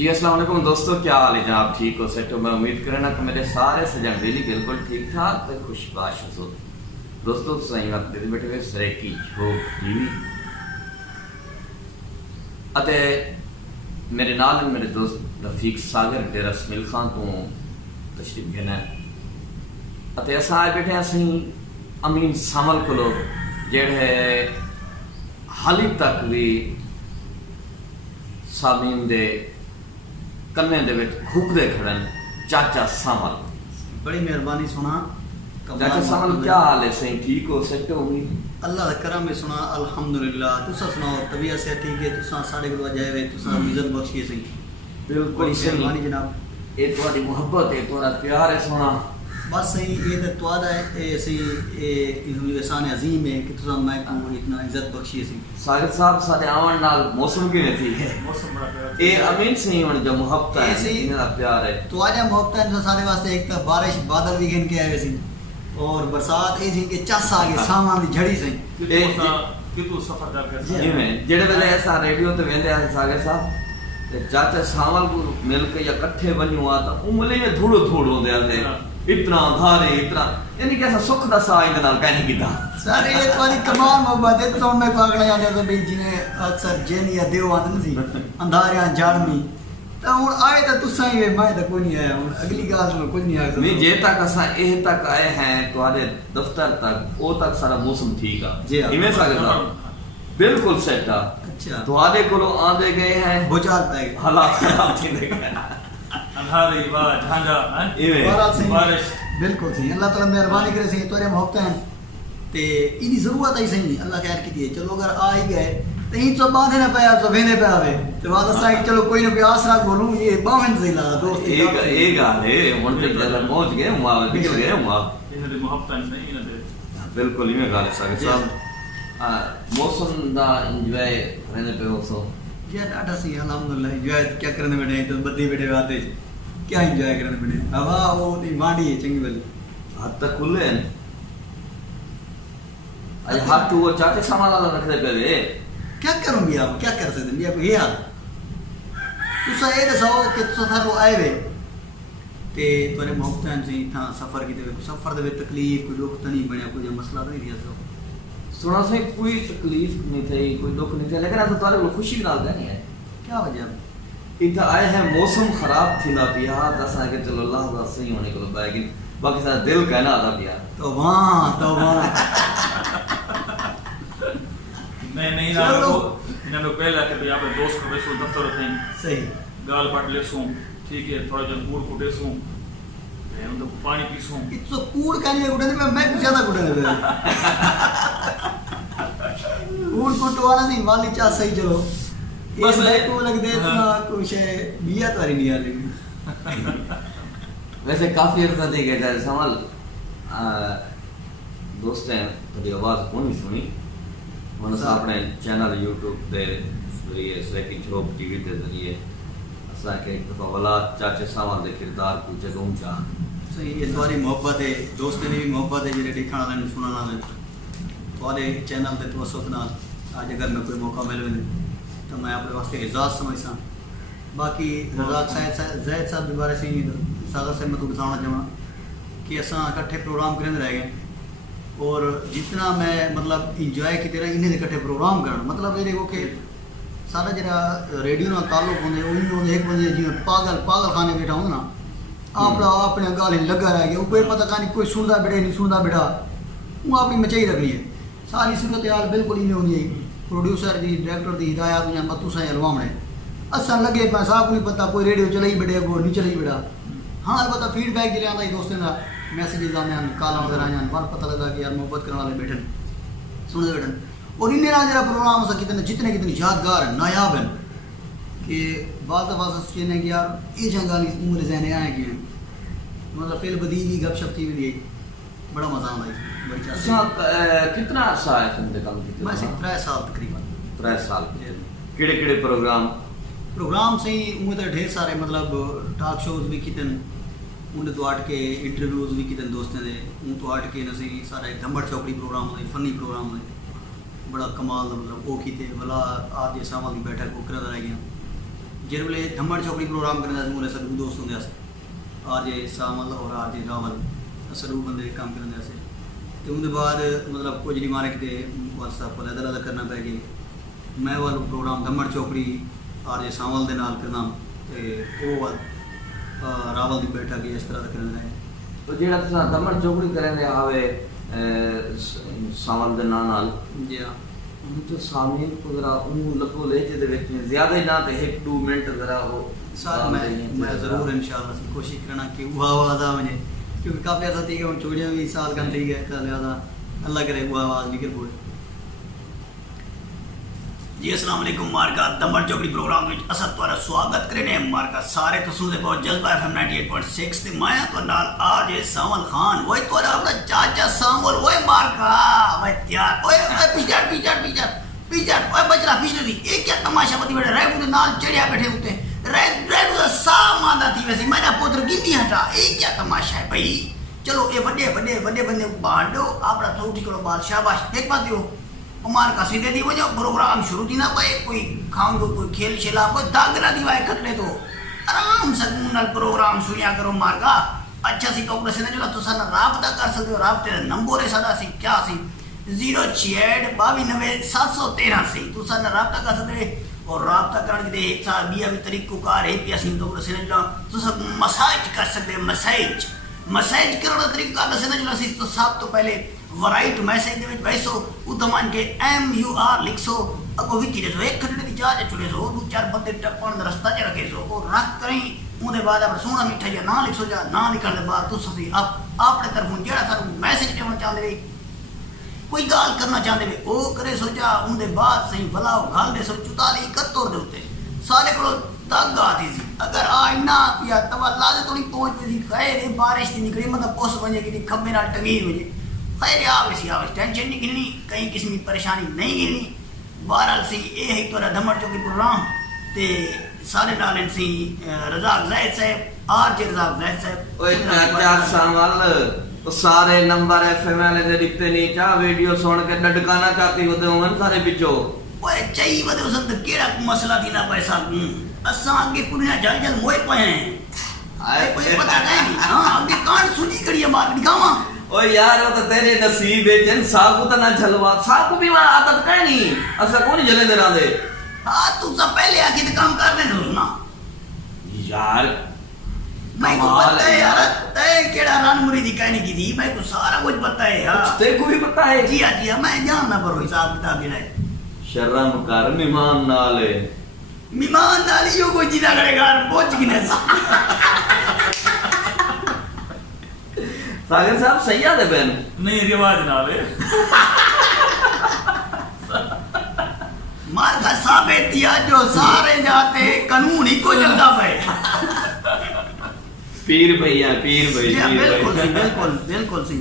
जी अस्सलाम वालेकुम दोस्तों, क्या हाल है जनाब? ठीक हो सकते हो? मैं उम्मीद करना कि मेरे सारे सजन डेली बिल्कुल ठीक ठाक तो खुशबाश हो। दोस्तों सही वक्त दे बैठे हुए सरेकी झोक टीवी ਅਤੇ मेरे नाल मेरे दोस्त रफीक सागर डेरा स्मिल खान तो तशरीफ घेना ਅਤੇ असां आए बैठे असीं अमीन सामल को जेड़े हाली तक भी सामीन दे कन्ने दे विच घुकदे खड़न। चाचा सामल, बड़ी मेहरबानी सुना। चाचा सामल क्या हाल है? सही ठीक हो सकते हो? अल्लाह का करम है सुना, अल्हम्दुलिल्लाह। तुसा सुनाओ, तबीयत से ठीक है? तुसा साढ़े को जाए वे तुसा इज्जत बख्शी सही। बिल्कुल सही मेहरबानी जनाब। ये तुम्हारी मोहब्बत है, तुम्हारा प्यार है सोना। बस सही ये तो तुआदा है सही एहसान अजीम है कि तुसा मैं को इतना इज्जत बख्शी सही। सागर साहब साडे आवन नाल मौसम किवें थी? मौसम बड़ा प्यारा। ए अमीन सही हुन जो मोहब्बत है सही इनका प्यार है। तुआजा मोहब्बत है सारे वास्ते। एक तो बारिश बादल भी गिन के आए सी और बरसात ए जिनके चस आ गए सामान दी झड़ी सही। कितु सफर कर गया जिवें जेड़े वेले ऐसा रेडियो ते वेंदे आ सागर साहब ते चाचा सामल को मिल के या इकट्ठे बनू आ तो उमले में धूड़ धूड़ होंदे आंदे इतना धारे इतना यानी कि ऐसा सुख दा सा इनदे नाल कहने कीता सारे ये तुम्हारी कमाल मोहब्बत है। तो मैं पागल जाने तो भाई जिन्हें अक्सर जेन या देव आंदे सी अंधारियां जाड़मी तो हुन आए तो तुसा ही वे, मैं तो कोई नहीं आया। हुन अगली गाल में कुछ नहीं आया। नहीं जे तक असा एह तक आए हैं तुम्हारे दफ्तर तक ओ तक सारा मौसम ठीक जी आ हाँ। इवें सकदा बिल्कुल सेट आ। अच्छा तुम्हारे कोलो आंदे गए हैं भूचाल पे हालात खराब थींदे गए अंधारी वा झांझा इवें बारात सही बारिश बिल्कुल सही। अल्लाह ताला मेहरबानी करे सही तोरे मोहब्बत हैं ते इनी जरूरत है सही अल्लाह खैर की दिए। चलो अगर आ ही गए तो इन सब बांधे ना पे आप सब वेने पे आवे तो बात असा कि चलो कोई ना कोई आसरा बोलूं ये बावन सही लगा दोस्त। एक गाल है हुन तक जरा पहुंच गए हुआ निकल गए हुआ इन्हें मोहब्बत नहीं इन्हें बिल्कुल इवें गाल सागर साहब मौसम दा एंजॉय करने पे हो सो ये डाटा सही अल्हम्दुलिल्लाह। एंजॉय क्या करने बैठे तो बद्दी बैठे आते क्या एंजॉय करने बैठे हवा वो दी वाडी है चंगी वाली हाथ तक खुले हैं आज हाथ तो वो चाचे सामान वाला रख दे पे क्या करूं भी आप क्या कर सकते हैं ये हाल तुसा ये दसाओ कि तुसा थारो आए वे ते तोरे मोहब्बत से था सफर की ते सफर दे तकलीफ कोई दुख तो नहीं बनया कोई मसला तो नहीं रिया सुना से कोई तकलीफ नहीं थी कोई दुख नहीं था लेकिन ऐसा तुम्हारे को खुशी नाल नहीं है। क्या वजह इतना आए हैं मौसम खराब थी ना पिया दसा के चलो अल्लाह का सही होने को बाकी बाकी सारा दिल कहना आता पिया तो वहां नहीं ना चलो। इन्हें लोग पहले के भी आप दोस्त को बेसो दफ्तर थे सही गाल पाट ले सो ठीक है थोड़ा जन कूड़ कुटे सो हम तो पानी पी सो इट्स कूड़ कहने में गुडे मैं कुछ ज्यादा गुडे ले कूड़ को तो वाला नहीं वाली चा सही चलो बस मैं को लग दे इतना कुछ है बिया तो नहीं आ रही वैसे काफी अर्सा दे गए थे सवाल दोस्त हैं थोड़ी आवाज कौन सुनी मन अपने चैनल YouTube दे जरिए सरेकी झोक टीवी दे जरिए असा के एक दफा वाला चाचे सामान दे किरदार को जगह चा सही ये तुम्हारी मोहब्बत है दोस्त ने भी मोहब्बत है जेडे दिखाना वाले सुनाना वाले तुम्हारे चैनल ते तो सुना आज अगर मैं कोई मौका मिले तो मैं अपने वास्ते एजाज समझसा। बाकी रज़ाक ज़ैद साहब के बारे से सागर से मैं तो बताना चाहूँ कि असा इकट्ठे प्रोग्राम करते रह गए और जितना मैं मतलब इंजॉय की तरह इन्हें इकट्ठे प्रोग्राम करना मतलब ये कि सारा जरा रेडियो ना ताल्लुक होंगे वही होंगे एक बंदे जिवें पागल खाने बैठा होंगे ना आप अपने गाल लगा रह गया कोई पता नहीं कोई सुनता बैठे नहीं सुनता बैठा वो अपनी मचाई रखनी है सारी सूरत हाल बिल्कुल ही नहीं होनी है। प्रोड्यूसर की डायरेक्टर की हिदायत या बतू सा हलवाने असा लगे पे साहब नहीं पता कोई रेडियो चले ही बैठे को नहीं चले ही बैठा। हाँ अलबत्ता फीडबैक जिले आता दोस्तों का मैसेजेस आने काला वगैरह आने बार पता लगा कि यार मोहब्बत करने वाले बैठे सुनते बैठे और इन्हें ना जरा प्रोग्राम सा जितने कितने यादगार है नायाब है कि बात सोचने कि यार ये जंगाली उम्र जहने आए कि मतलब फिर बदी भी गपशप थी भी बड़ा मजा आता कितना अर्सा है फिल्म दे काम कीते? मैं 3 साल तकरीबन 3 साल केड़े प्रोग्राम से ही उम्र तो ढेर सारे मतलब टॉक शोज भी कितन उन्हें तो आट के इंटरव्यूज भी कितन दोस्तों ने उन तो आट के नसी सारे धम्बड़ चौकड़ी प्रोग्राम होते फनी प्रोग्राम होते बड़ा कमाल मतलब वो किते भला आज ये सामाल की बैठक वो कर रह गया जिस वे धम्मड़ चौकड़ी प्रोग्राम करने मुझे सरू दोस्त होंगे आरजे सामल और आरजे रावल सरू बंदे काम करने तो उनके बाद मतलब कुछ नहीं मारे कि व्हाट्सएप पर अलग अलग करना पै गई मैं वाल प्रोग्राम धम्मड़ चौकड़ी आरजे सामल के नाल करना तो वो रावल की बैठक इस तरह का करने रहे तो जेड़ा तुसा दमन चौकड़ी करने आवे सावल दे नाल जी हाँ तो सामने को जरा उन लको ले जे दे विच ज्यादा ही ना ते 1-2 मिनट जरा वो सर मैं ज़रूर इंशाल्लाह से कोशिश करना कि वो आवाज़ आ मुझे क्योंकि काफ़ी ऐसा थी कि हम चोड़ियाँ भी साल का थी गए तो लिहाजा अल्लाह करे वो आवाज़ निकल पड़े जी अस्सलाम वालेकुम मार्का दमन चौकड़ी प्रोग्राम में असद द्वारा स्वागत करने मार्का सारे तो सुनते बहुत जज्बा एफएम 98.6 ते माया तो नाल आज सावल खान वही तो अपना चाचा सावल वही मार्का वही त्यार ओए पिछड़ ओए बचरा पिछड़ दी एक क्या तमाशा बती बैठे रह बुदे नाल चढ़िया बैठे उते रह बुदे सा मांदा थी वैसे मेरा पुत्र गिंदी हटा एक क्या तमाशा है भाई चलो ये बड़े बंदे बांटो अपना थोड़ी करो बात शाबाश एक बात दियो उमार का सीधे दी वजह प्रोग्राम शुरू थी ना कोई खाऊंगो कोई खेल शेला कोई दाग ना दिवाए खटने तो आराम से नाल प्रोग्राम सुनिया करो मार का अच्छा सी कौन से ना जो तो सन राबता कर सकते हो राबते नंबर है सदा सी क्या सी 068929713 से तो सन राबता कर सकते और राबता करने के एक साल बिया भी तरीको कार है पिया सी तो से ना तो सब मसाज कर सकते मसाज करो तरीका से ना जो तो सब तो पहले वराइट मैसेज दे विच वैसो उतमान के MUR लिखसो अगो विकी दे सो एक घंटे दी चार्ज चुले सो दो चार बंदे टपण दा रास्ता च रखे सो और रख करी उदे बाद अब सोना मिठा या ना लिखसो जा ना लिखण दे बाद तू सभी आप अपने तरफों जेड़ा थारू मैसेज देना चाहंदे वे कोई गाल करना चाहंदे वे ओ करे सो जा उदे बाद सही भलाओ गाल दे सो 4471 दे उते सारे को दाग आती सी अगर आज ना पिया तवा लाज थोड़ी पहुंच पे सी खैर बारिश थी निकली मतलब पोस बने की खंबे नाल टंगी हुई खैर आवे टेंशन नहीं गिननी कहीं किसी की परेशानी नहीं गिननी बहरहाल सी ये है तो धमड़ चौकी प्रोग्राम ते सारे नाल सी रज़ाक ज़ैद साहब आरजे रज़ाक ज़ैद साहब ओए चाचा सावल तो सारे नंबर एफएम वाले दे दिखते नहीं चा वीडियो सुन के डडकाना चाहती होते होवन सारे बिचो ओए चाहिए वदे उसन तो केड़ा मसला थी ना पैसा असा आगे पुण्या जल मोए पे हैं आए कोई पता नहीं हां आगे कान सुनी कड़ी मार दिखावा ओ यार वो तो तेरे नसीब है जन साकू तो ना झलवा साकू भी वहां आदत काई नहीं असा कोनी जले दे रांदे हां तू सब पहले आके तो काम कर ले ना यार मैं को पता है यार तय केड़ा रान मुरीदी कहने की थी मैं को सारा कुछ पता है हां तेरे को भी पता है जी हां मैं जानना पर हिसाब किताब है शर्म कर मेहमान नाले मेहमान नाली यो कोई जिदा करेगा पहुंच गिने सागर साहब सही आदे बहन नहीं रिवाज नाले मार का साबित किया जो सारे जाते कानून ही को चलता पे पीर भैया पीर भाई बिल्कुल सही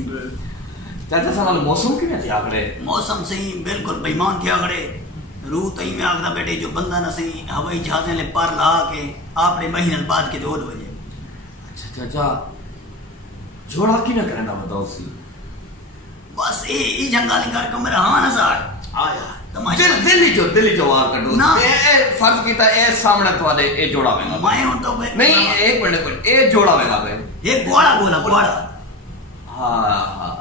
चाचा साहब मौसम किवें थे आकड़े मौसम सही बिल्कुल बेईमान थे आकड़े रू तई में आखदा बेटे जो बंदा ना सही हवाई जहाज़ ले पार ला के आपने महीने बाद के 2 बजे अच्छा चाचा जोड़ा की ना करना बताओ सी बस ये जंगाली कर कमरा हां ना साड आया तमाशा दिल्ली जो वार कटो ए फर्ज कीता ए सामने तुम्हारे ए जोड़ा वेगा मैं हूं तो नहीं एक मिनट ए जोड़ा वेगा बे ये गोड़ा हां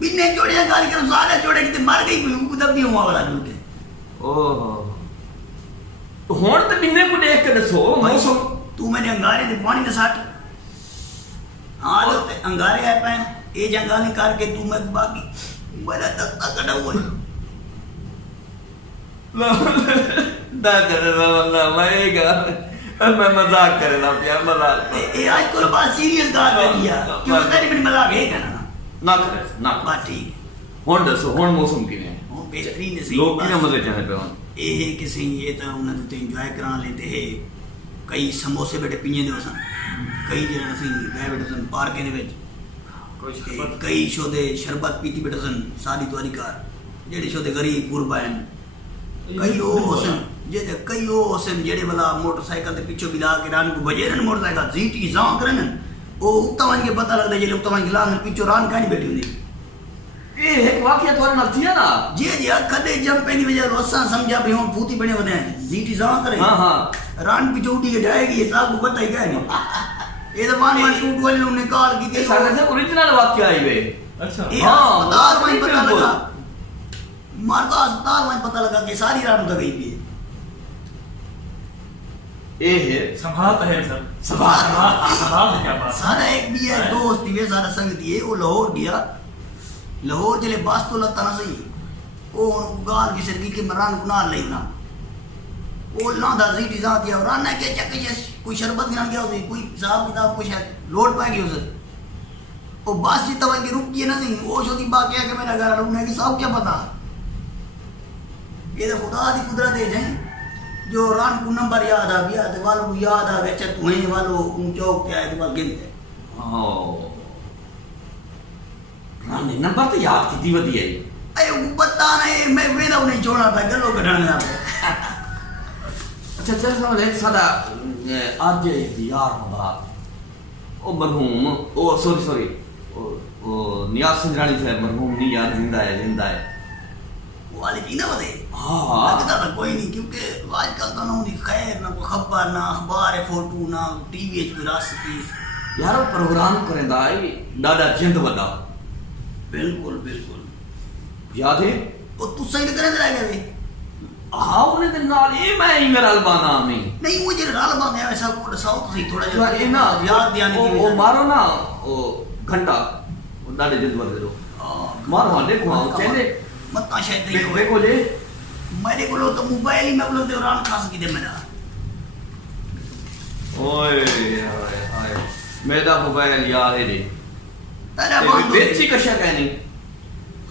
बिन्ने जोड़ियां गाली कर सारे जोड़े के मर गई उदब भी हुआ वाला लूटे ओहो तो हुन ते बिन्ने को देख के दसो मौसम तू मैंने अंगारे दे पानी दे साट हां तो अंगारे है पैन ए जंगाली करके तू मैं बाकी बड़ा तक कटा हुआ ना करे ना लाएगा मैं मजाक करे ना यार मजाक ए आज को बात सीरियस बात है यार क्यों तेरी मेरी मजाक है करना ना करे ना बात ठीक हुन दसो हुन मौसम किवें वो बेहतरीन है सही लोग किने मजे चाहे पे ए है कि सही ये तो उन्हें तो एंजॉय करा लेते हैं कई समोसे बेटे पीने दे सन कई जन सी गए बेटे सन पार्क दे विच कई शोदे शरबत पीती बेटे सन सादी तवारी कार जेडे शोदे गरीब गुरबा हैं कई ओ सन जेडे कई ओ सन जेडे वाला मोटरसाइकिल ते पीछे बिला के रान को बजे रन मोटरसाइकिल जीटी जा करन ओ उतवन के पता लगदा जेले उतवन के लान पीछे रान कानी बैठी हुंदी ए एक वाकया तोरे नाल थिया ना जी जी कदे जब पहली वजह रोसा समझा भी हम फूती बने होते हैं जीटी जा करे हां हां रन पिछो उठी के जाएगी, ये साहब को पता ही क्या नहीं। ये तो मान टूट वाले ने कॉल की थी, सागर से ओरिजिनल वाक्य आई वे। अच्छा ये हाँ, अस्पताल में पता बिल्कुल। लगा, मारका अस्पताल में पता लगा कि सारी रात उधर गई थी। ये है संभालता है सर, संभाल क्या बात। सारा एक भी है दोस्त भी है, सारा संग दिए। वो लाहौर गया, लाहौर चले बस तो लगता ना सही, वो गाल की सरगी के मरान गुनाह लेना, वो ना दा सीटी जात या राना के चक्के ये कोई शरबत गिरा गया उसे, कोई हिसाब किताब कुछ है लोड पाएगी उसे। वो बस जी तब के रुक गई ना नहीं, वो छोटी बात क्या कि मेरा घर रुकने की साहब क्या पता। ये तो खुदा दी कुदरत है जाए, जो रान को नंबर याद आ गया तो वालों को याद आ गया, चल तुम्हें वालों चौक क्या है तो वाल गिनते। रानी नंबर तो याद की वधी आई। अरे वो पता नहीं, मैं वेदा नहीं छोड़ना था गलो कढ़ाने पे। अच्छा चल समझ सादा आज यार होगा ओ मरहूम, ओ सॉरी ओ नियाज संजरानी साहब मरहूम नहीं यार, जिंदा है वो वाले जी ना बते। हाँ लगता था कोई नहीं, क्योंकि आजकल तो ना उनकी खैर ना कोई खबर ना अखबार है, फोटो ना टीवी कोई रास्ती। यार वो प्रोग्राम करेंदा है डाडा जिंद वदा। बिल्कुल बिल्कुल याद है वो तू सही तो करे रह गए। हाँ उन्हें दिन नाल ये मैं ही मेरा अलबाना में नहीं वो जो राल बांध है ऐसा वो साउथ से थोड़ा जो ये ना याद दियाने की वो मारो ना वो घंटा वो डाडे जिंद वदे दो मारो। हाँ देखो हाँ चले मत शायद देखो ले मेरे को तो मोबाइल ही में बोलो तो रान खास की दे मेरा। ओए हाय हाय मेरा मोबाइल यार है रे तेरा बांध बेची कशा कहनी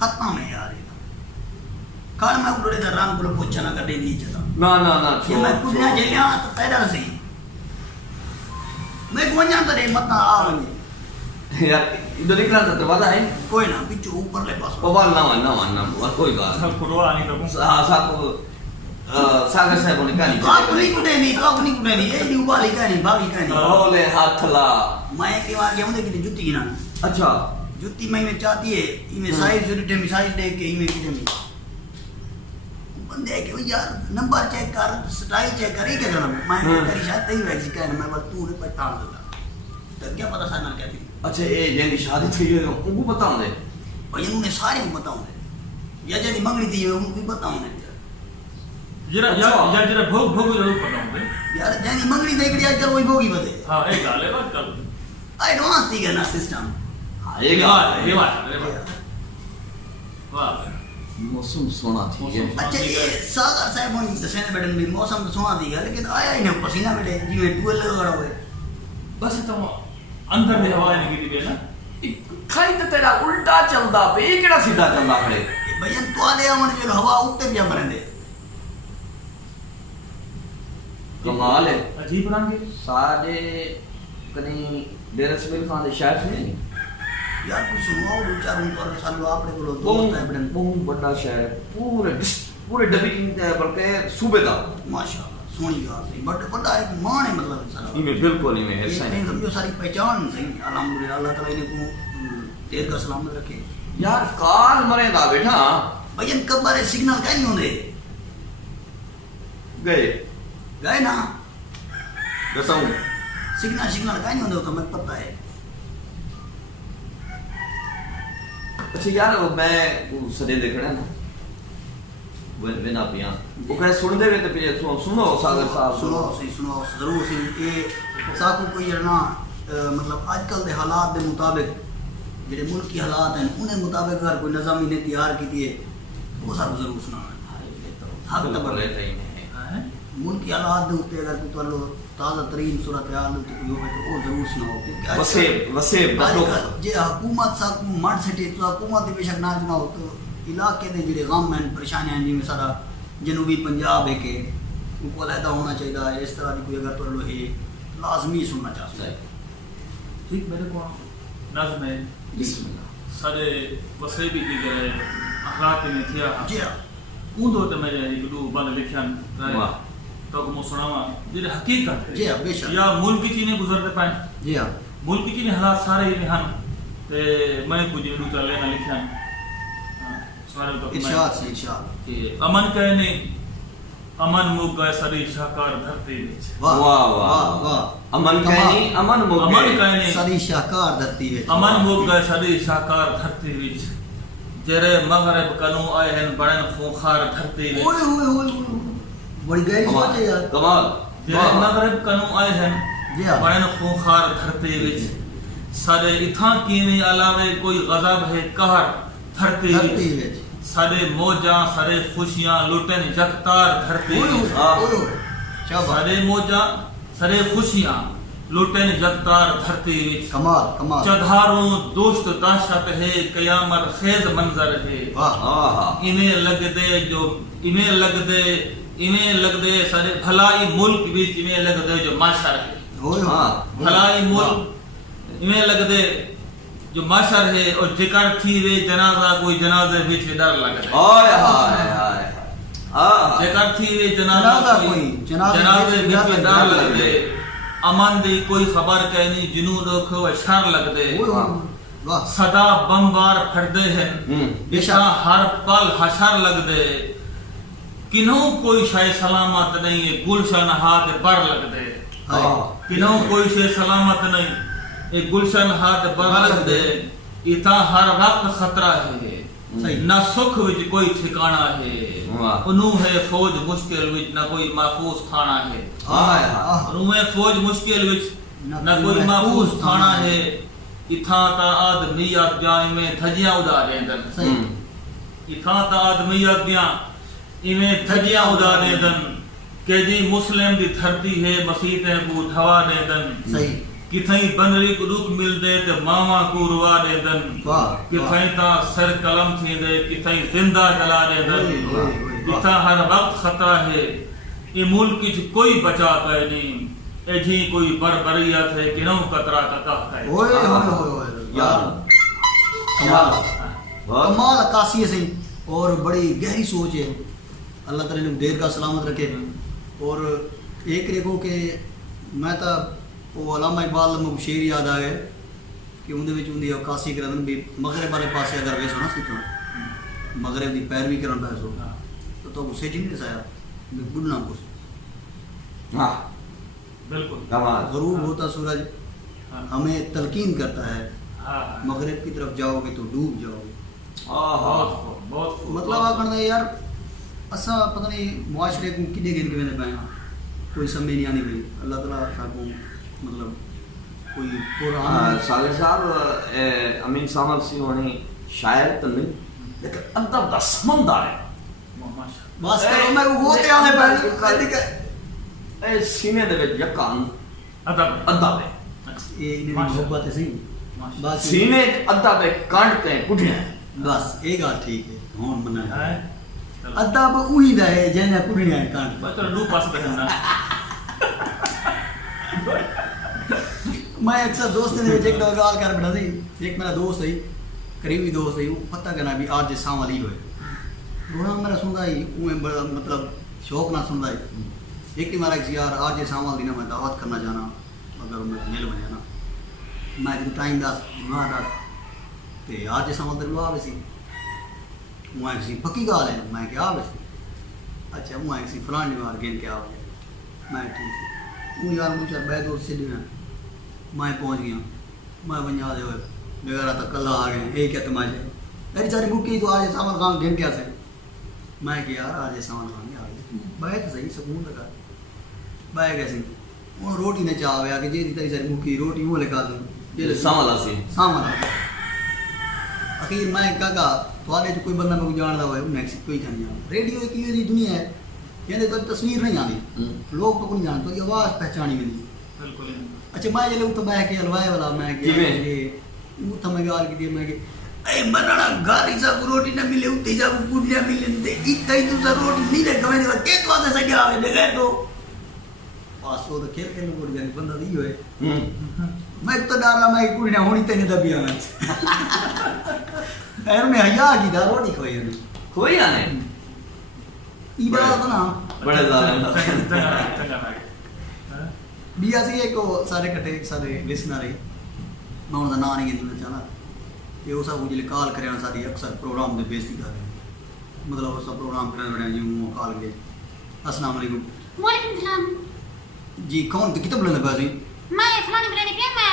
खत्म है यार। खान मैं उड़े तो रान को पूछा ना कर दे दी जता ना ना ना ये मैं कुछ ना जेलिया तो तेरा से मैं को जान तो रे मत आ बने यार इधर निकला तो दरवाजा है कोई ना पिछू ऊपर ले पास पवाल ना कोई बात सब कुरोड़ा नहीं करूं। हाँ साहब सागर साहब ने कहानी तो आप नहीं कुटे नहीं, तो आप नहीं कुटे नहीं, ये दी उबाली कहानी भागी कहानी। बोले हाथ ला मैं के वहां गया मुझे कि जुत्ती गिना अच्छा जुत्ती मैं चाहती है इमे साइज जो साइज देख के इमे किते में बंदे के यार नंबर चेक कर स्टाइल चेक कर क्या करना मैं तेरी शायद तेरी वैसी कहना मैं बोल तू ने पहचान देता तो क्या पता साना क्या थी। अच्छा ये जैसी शादी थी उनको पता होंगे और इन्होंने सारे को पता होंगे या जैसी मंगनी थी उनको भी पता होंगे जरा यार जरा भोग जरूर पता होंगे यार जैसी मंगनी देख रही आजकल वही भोगी बते। हाँ एक गाल है बात कर एडवांस थी ना सिस्टम। हाँ ये बात ये बात वाह मौसम सोना थी ये अच्छा ये सागर साहब हम दसेने बैठन भी मौसम तो सोना थी लेकिन आया ही ना पसीना बैठे जी में टूल लगा हुए बस तो अंदर में हवा नहीं गिरी ना खाई तो तेरा उल्टा चलदा पे ये केड़ा सीधा चलदा खड़े भैया तो आ गया मन जो हवा उत्ते भी मरे दे कमाल है अजीब रंग है साडे कनी डेरा समीर खान दे शायर सुने नहीं यार कुछ सुनो दो चार उन सालों आपने बोलो दोस्त है बड़न बहुत बड़ा शायर पूरे डबी की बल्कि सूबेदार माशाल्लाह सोनी बात है बट बड़ा एक मान है मतलब सारा इनमें बिल्कुल नहीं है ऐसा नहीं समझो सारी पहचान सही अल्हम्दुलिल्लाह अल्लाह ताला ने को देर का सलामत रखे यार काल मरेगा बेटा भैया कब बारे सिग्नल का नहीं होंगे गए गए ना बताऊं सिग्नल का नहीं होंगे तो मैं पता है। अच्छा यार मैं सदे देखना ना वे ना पिया वो कहे सुन दे तो फिर सुनो सागर साहब सुनो जरूर सही ये साकू कोई ना मतलब आजकल के हालात के मुताबिक जेडे मुल्क की हालात हैं उन्हें मुताबिक अगर कोई नज़ाम ने तैयार की दिए वो सब जरूर सुना हक तबर रहता ही है मुल्क की हालात के उत्ते अगर कोई तो ताज़ा तरीन सूरत हाल होती कोई हो तो वो जरूर सुनाओ क्योंकि वसे आजकल जे हुकूमत साकू मर्द सिटी तो हुकूमत बेशक ना ना हो तो इलाके के जिहड़े गम हैं परेशानियां हैं जिवें सारा जनूबी पंजाब है के उनको अलहदा होना चाहिए इस तरह की कोई अगर तो है लाजमी सुनना चाहिए। ठीक मेरे को नज़म है बिस्मिल्लाह सारे वसे भी की गए अखलाक में थिया जी हाँ ऊंदो तो मेरे एक दो बंद लिखियन वाह तो को सुनावा जेडे हकीकत जी हाँ बेशक या मुल्क की चीज़ें गुजरते पाए जी हाँ मुल्क की चीज़ें हालात सारे ही हन ते मैं कुछ इनु चले ना लिखियन सारे तो इरशाद से इरशाद कि अमन कहने अमन मुक गए सरी शाहकार धरती विच वाह वाह, वाह वाह। वाह अमन कहनी अमन अमन मुके कहने सारी शाहकार धरती है अमन मुक गए सरी शाहकार धरती विच जेरे मगरब कनु आए हैं बड़न खूंखार धरती विच ओए ओए ओए ओए। बड़ी गहरी सोच है यार कमाल जेरे मगरब कनु आए हैं जी हाँ। बड़न खूंखार धरती विच सारे इथा कीने अलावे कोई गजब है कहर धरती धरती विच है सारे मौजा सारे खुशियां लुटन जगतार धरती ओए विच ओए ओए ओए। क्या बात सारे मौजा सारे खुशियां लुटन जगतार धरती विच कमाल कमाल चढ़ारों दोस्त दहशत है कयामत खेज मंजर है वाह आहा इन्हें लग दे सारे भलाई मुल्क बीच इन्हें लग दे जो माशर है ओए हाँ। ओए। भलाई मुल्क इन्हें लग दे जो माशर है और जिक्र थी वे जनाजा कोई जनाजे बीच डर लग दे हाय हाय हाय आहा जिक्र थी वे जनाजा जनाजा कोई कोई जनाजे जनाजे बीच बीच डर डर लग लग दे अमन दी कोई खबर कहनी जुनून रखो शर लग दे ओए ओए। वाह सदा बमबार फरदे हैं बेशक। हर पल हशर लग दे किन्हों कोई शाय सलामत नहीं है गुलशन हाथ पर लग दे हाय। किन्हों कोई शाय सलामत नहीं ये गुलशन हाथ पर लग दे इता हर वक्त खतरा है सही। न सुख विच कोई ठिकाना है वाह। उन्हू है फौज मुश्किल विच न कोई महफूज थाना है हाय आह। उन्हू है फौज मुश्किल विच न न कोई कोई महफूज महफूज थाना थाना है इथा ता आदमियत जाए में धजियां उड़ाने दन सही। इथा ता आदमियत दियां इमें धजियां उड़ाने दन के जी मुस्लिम दी धरती है मसीतें को धवा दे दन सही किथई बनरी को दुख मिल दे ते मामा को रुवा दे दन वाह किथई ता सर कलम थी दे किथई जिंदा जला दे दन ओए, ओए, ओए, वाह। इथा हर वक्त खतरा है ये मुल्क की कोई बचा कर नहीं एजी कोई बरबरियत है किनो कतरा का कह है ओए ओए ओए ओए। यार कमाल बहुत कमाल अक्कासी है सही और बड़ी गहरी सोच है अल्लाह ताला ने देर का सलामत रखे और एक रेखो के मैं तो वो अलामा इकबाल ਦਾ ਮੈਨੂੰ ਸ਼ੇਰ याद आ गया कि ਉਹਦੇ ਵਿੱਚ ਹੁੰਦੀ ਅਕਾਸੀ ਕਰਨ ਵੀ ਮਗਰਬ ਵਾਲੇ ਪਾਸੇ ਅਗਰ ਵੇਸੋ ਨਾ ਸਿੱਖਣਾ ਮਗਰਬ ਦੀ ਪੈਰਵੀ ਕਰਨ ਪੈਸੋ तो गुस्से जी नहीं रसाया बुढ़ना कुछ हाँ बिल्कुल कमाल गरूब होता सूरज हाँ। हमें तलकीन करता है हाँ मगरब की तरफ जाओगे तो डूब जाओगे आहा बहुत खूब मतलब आखण दा यार असा पता नहीं मुआशरे को किने गिन के पे कोई समझ नहीं आनी भाई अल्लाह ताला साकू मतलब कोई कुरान साले साहब अमीन सामल सी होनी शायर तो नहीं लेकिन अदब दा समंदर है माशाल्लाह बस करो मैं वो ते आने पे ए सीने दे विच यकान अदब अदब है ये इन्हें मोहब्बत है सही माशाल्लाह बस सीने अदब है कांड ते कुटिया बस एक बात ठीक है होन मना है है अद्दाब उही दा है जेने कुड़ियां कांड बस तो डू पास करना मैं अक्सर दोस्त ने एक गाल कर बैठा सी एक मेरा दोस्त है करीबी दोस्त है वो पता करना भी आज जिस वाली होए रोना मेरा सुनदा ही वो बड़ा मतलब शौक ना सुनदा ही एक ही मारा कि यार आज जिस वाली ना मैं दावत करना जाना अगर मैं मिल बन जाना मैं जो टाइम दस ना दस ते आज जिस वाली तो आवे सी मैं किसी पक्की गाल है मैं क्या आवे सी अच्छा मैं किसी फलानी बार गेन के आवे मैं ठीक है वो यार मुझे बैग दोस्त से लेना मैं पहुंच गया मैं बंजा दे बेगारा तक कल आ गए एक क्या तमाशा मेरी सारी मुक्की तो आज सामान काम घेन क्या से मैं कि यार आज सामान काम आ गए बैठ सही सुकून लगा बैठ कैसे वो रोटी ने चाह आके जे तेरी सारी मुक्की रोटी वो लेकर दूं ये समला सी सामान आखिर मैं कहा थोड़े जो कोई बंदा मैं जानता हुआ उन्हें कोई नहीं जानता रेडियो एक ये दुनिया है कहते तो तस्वीर नहीं आती लोग तो नहीं जानते तो आवाज़ पहचानी मिली बिल्कुल अच्छा मैं जले तो मैं के हलवाए वाला मैं के वो तो मैं गाल की मैं के ए मरना गारी सा रोटी ना मिले उते जा गुड़िया मिले दे इतना ही दूसरा रोटी नहीं ले गवे ने के तो से क्या आवे दे तो पास वो तो खेल के लोग जाने बंदा दी होए मैं तो डरा मैं गुड़िया होनी तेने दबिया मैं यार मैं हया की दा रोटी खोई ने कोई आने ईदा तो ना बड़े जालिम चंगा बिया सी एक सारे कटे सारे लिसनर है मैं उनका नाम नहीं गिनना चाहना ये उस सब जिले कॉल करे सारी अक्सर प्रोग्राम दे बेइज्जती कर मतलब उस प्रोग्राम करने बड़े जी वो कॉल करे अस्सलाम वालेकुम। वालेकुम सलाम। जी कौन कितने बुलाने पास मैं फलानी बिरयानी पे मैं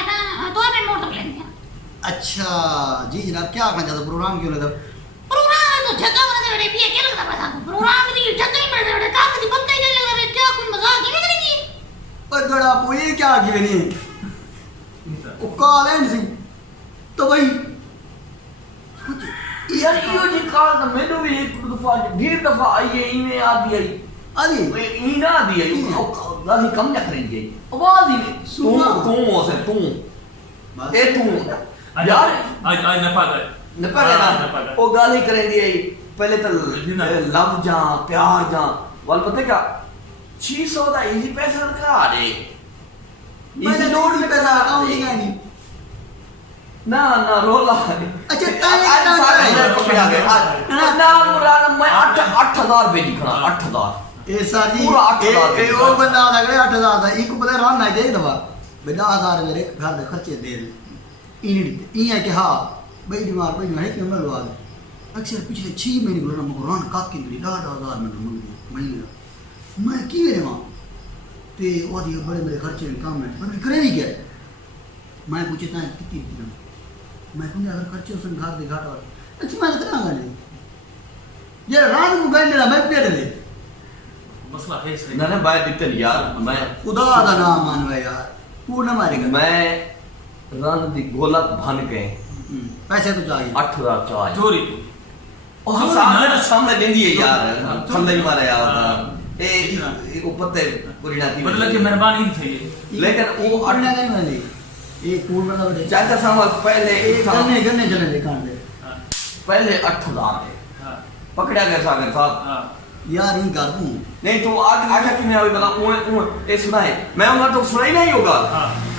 तो आपने मोड़ तक लेंगे। अच्छा जी जनाब क्या आखना चाहते प्रोग्राम क्यों लेता प्रोग्राम तो जगह बना दे पे क्या लगता पता प्रोग्राम की जगह ही बना दे कागज की बंदा ही लगता है क्या कोई मजाक ही नहीं करेगी। पर गड़ा पोई क्या की नहीं वो कॉलेज सी तो भाई यार यो जी काल तो मैंने भी एक दफा ढेर दफा आई है इन्हें आदि आई अरे इना आदि आई गाली कम न करेंगे आवाज ही नहीं सुना। तू से तू ए तू यार आज न पागल न पता हाँ, ना न पता। वो गाली करेंगे पहले तो लव जा प्यार जा वाल पता क्या 600 ਦਾ इजी पैसा रखा रे मैंने लोड में पैसा अकाउंट ही नहीं ना ना रोला अच्छा ताई आज सारे पकड़ा गए ना मुराद मैं 8000 भेजी खड़ा 8000 ए सर जी पूरा 8,000 ए वो बंदा लगड़े 8000 ਦਾ ਇੱਕ ਪਤਾ ਰਾਮ ਨਾ ਦੇ ਦਵਾ ਬਈ 10000 ਮੇਰੇ ਘਰ ਦੇ ਖਰਚੇ ਦੇ ਇਹ ਹੈ ਕਿ ਹਾਂ ਬਈ ਦੀਵਾਰ ਬਈ ਨਹੀਂ ਕਿ ਮੈਂ ਲਵਾ ਦੇ ਅਕਸਰ ਪਿਛਲੇ 6 ਮਹੀਨੇ ਕੋਲ ਨਾ ਮਗਰਾਨ ਕਾਕੀ ਦੀ 10000 ਮੈਨੂੰ ਮਹੀਨੇ मैं की मेरे मां ते और ये बड़े मेरे खर्चे काम है पर करे नहीं क्या मैं पूछता है कितनी मैं कहूँ अगर खर्चे उस घाट दे घाट और अच्छा मैं कितना गाने ये रात को गाने ना मैं पेड़ ले मसला है सही ना बाय दिक्कत यार मैं खुदा दा नाम मानवे यार पूर्ण मारेगा मैं रन दी गोलक बन के पैसे तो चाहिए 8000 चाहिए चोरी और सामने लेंदी है यार थल्ले ही मारे यार ए ऊपर ते पूरी नाती मतलब कि मेहरबानी नहीं थी लेकिन वो अन्य नहीं वाली ये पूर्ण वाला बड़े चाचा साहब पहले गन्ने गन्ने चले ले कान दे पहले 8000 है पकड़ा गया सागर साहब यार इन कर दूं नहीं तो आगे कि मैं अभी बता वो ए सुना है मैं उनका तो सुना ही नहीं होगा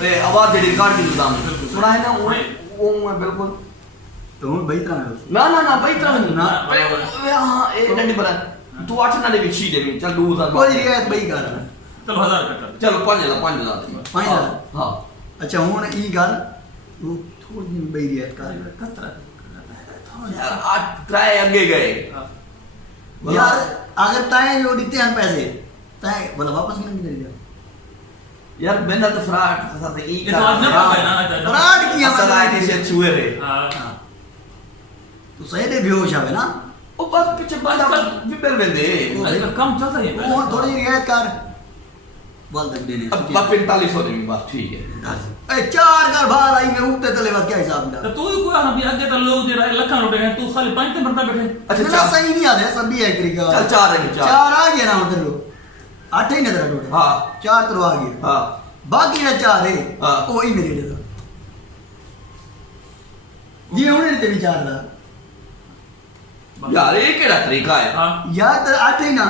ए आवाज जेडी रिकॉर्ड की निजाम सुना है ना वो बिल्कुल तो भाई तरह ना ना ना भाई तरह ना। हां ए डंडी बना तू 8 ना दे विची दे चल 2000 कोई रियायत भाई कर चलो 1000 कटा चलो 5000 5000 हां अच्छा हुन ई गल वो थोड़ी दिन बई रियायत कर कतरा यार आज ट्राई आगे गए यार अगर ताए जो दिते हैं पैसे ताए बोला वापस नहीं करेगा यार मैंने तो फ्रॉड फंसा था ये तो आज ना पता है ना फ्रॉड किया असल आईडी से छुए रे हां तो सही दे बेहोश है ना ओ बस पीछे बंदा विपर वेंदे आजकल कम चलता है वो थोड़ी रियायत कर बोल दे देने अब 4500 देंगे बस ठीक है ए चार घर बाहर आई मैं उठते तले बात क्या हिसाब तो में तू कोई अभी आगे तो लोग दे रहे लखन रुपए हैं तू खाली 5 पे भरता बैठे अच्छा ना चार सही नहीं आते सब भी है तरीका चल चार है चार चार आ गया ना उधर लो 8 ही नजर टोटल हां चार तो आ गए हां बाकी ना चार है हाँ। वही मेरे लिए ये उन्हें ते विचार दा यार ये केड़ा तरीका है हां यार तेरे 8 ही ना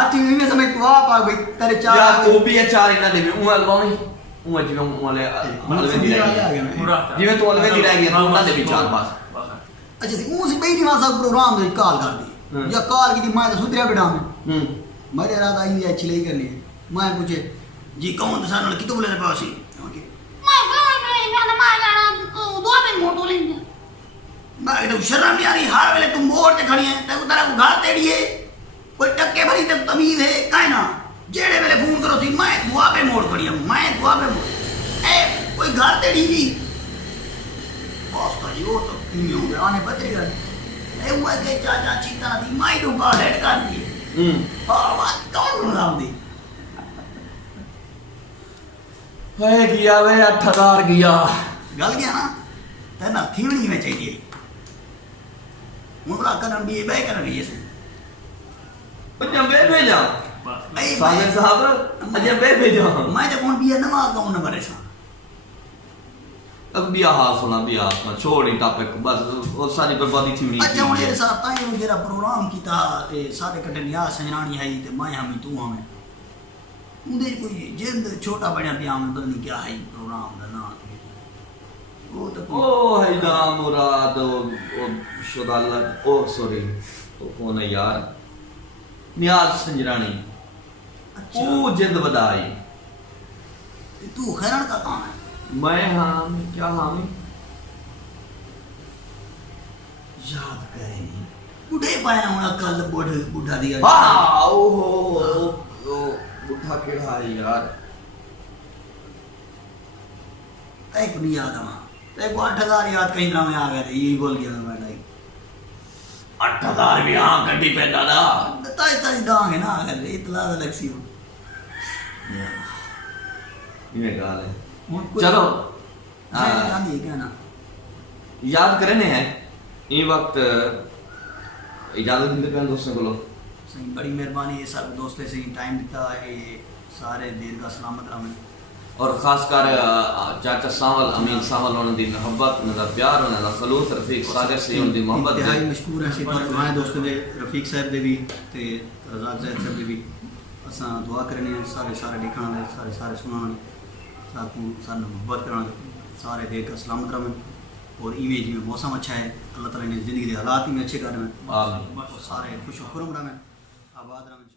8 ही में समय तू आप आ गई तेरे चार यार वो भी है चार इना दे ऊ अलवानी ऊ जिਵੇਂ वाले अलवेदी रह गया पूरा जिਵੇਂ तू अलवेदी रह गया तू ना दे विचार बस अच्छा सी उस बई नहीं वाला प्रोग्राम दे कॉल कर दी या कॉल की मैं तो सुधरिया बेटा में मेरे रात आई नहीं अच्छी नहीं करनी मैं पूछे जी कौन सा नाल कितो बोले पासी मैं फलानी बिरयानी पे ना मार जाना दो पे मोड़ तो लेंगे। मैं एकदम शर्म नहीं आ रही हर वेले तुम मोड़ ते खड़ी है ते तेरा को घर तेड़िए कोई टक्के भरी ते तमीज है काहे ना जेड़े वेले फोन करो थी मैं दुआ पे मोड़ खड़ी है मैं दुआ पे मोड़ ए कोई घर तेड़ी भी बॉस तो जी वो तो नहीं हो गया आने पत्रिका ए वो के चाचा चीता थी मैं तो कॉल हेड कर दी हां बात कौन सुना दी है गया वे 8000 गया गल गया ना तेना थीवड़ी में चाहिए मुंगला करन भी बे करन भी ऐसे पंजा बे भेजा ए सागर साहब अजय बे भेजा मैं तो कौन भी है ना कौन नंबर है सा अब बिया हाल सुना बिया मैं छोड़ी टॉपिक बस वो सारी बर्बादी थी अच्छा उन्हें साथ ताई जेरा प्रोग्राम कीता ते सारे कटे निया संजरानी आई ते मैं हम तू हमें उन्दे कोई जिंद छोटा बड़ा भी आम पता नहीं क्या है प्रोग्राम दा ना वो तो ओ है ना मुराद ओ शुदाला ओ सॉरी ओ कौन है यार नियाज संजरानी अच्छा ओ जिंद बधाई तू खैरण का कहां है मैं हम क्या हम याद करें बुढ़े पाया होना कल बुढ़ा दिया वाह ओ बुढ़ा केड़ा है यार एक नहीं याद हमारा एक 8000 याद कहीं तरह में आ गए थे यही बोल गया मैं भाई 8000 भी हां गड्डी पे दादा ताई ताई डांग है ना अगर इतना अलग सी हो ये गाल है चलो चलो याद है क्या ना याद करने हैं ये वक्त इजाजत देते पे दोस्तों को सही बड़ी मेहरबानी है सब दोस्तों से टाइम दिता है सारे देर का सलामत रहें और खासकर चाचा सावल अमीन सावल उन्होंने दी मोहब्बत उनका प्यार उनका खलूस रफीक सागर से उनकी मोहब्बत इंतहाई मशकूर हैं सिफात हमारे दोस्तों दे रफीक साहब दे भी ते रज़ाक ज़ैद साहब दे भी असां दुआ करने हैं सारे देखने वाले सारे सुनने वाले साकू सारे मोहब्बत करने सारे देख कर सलामत रहें और इवें जिमें मौसम अच्छा है अल्लाह ताला ने ज़िंदगी के हालात में अच्छे कर रहे हैं सारे खुश खुरम रहें आबाद रहें।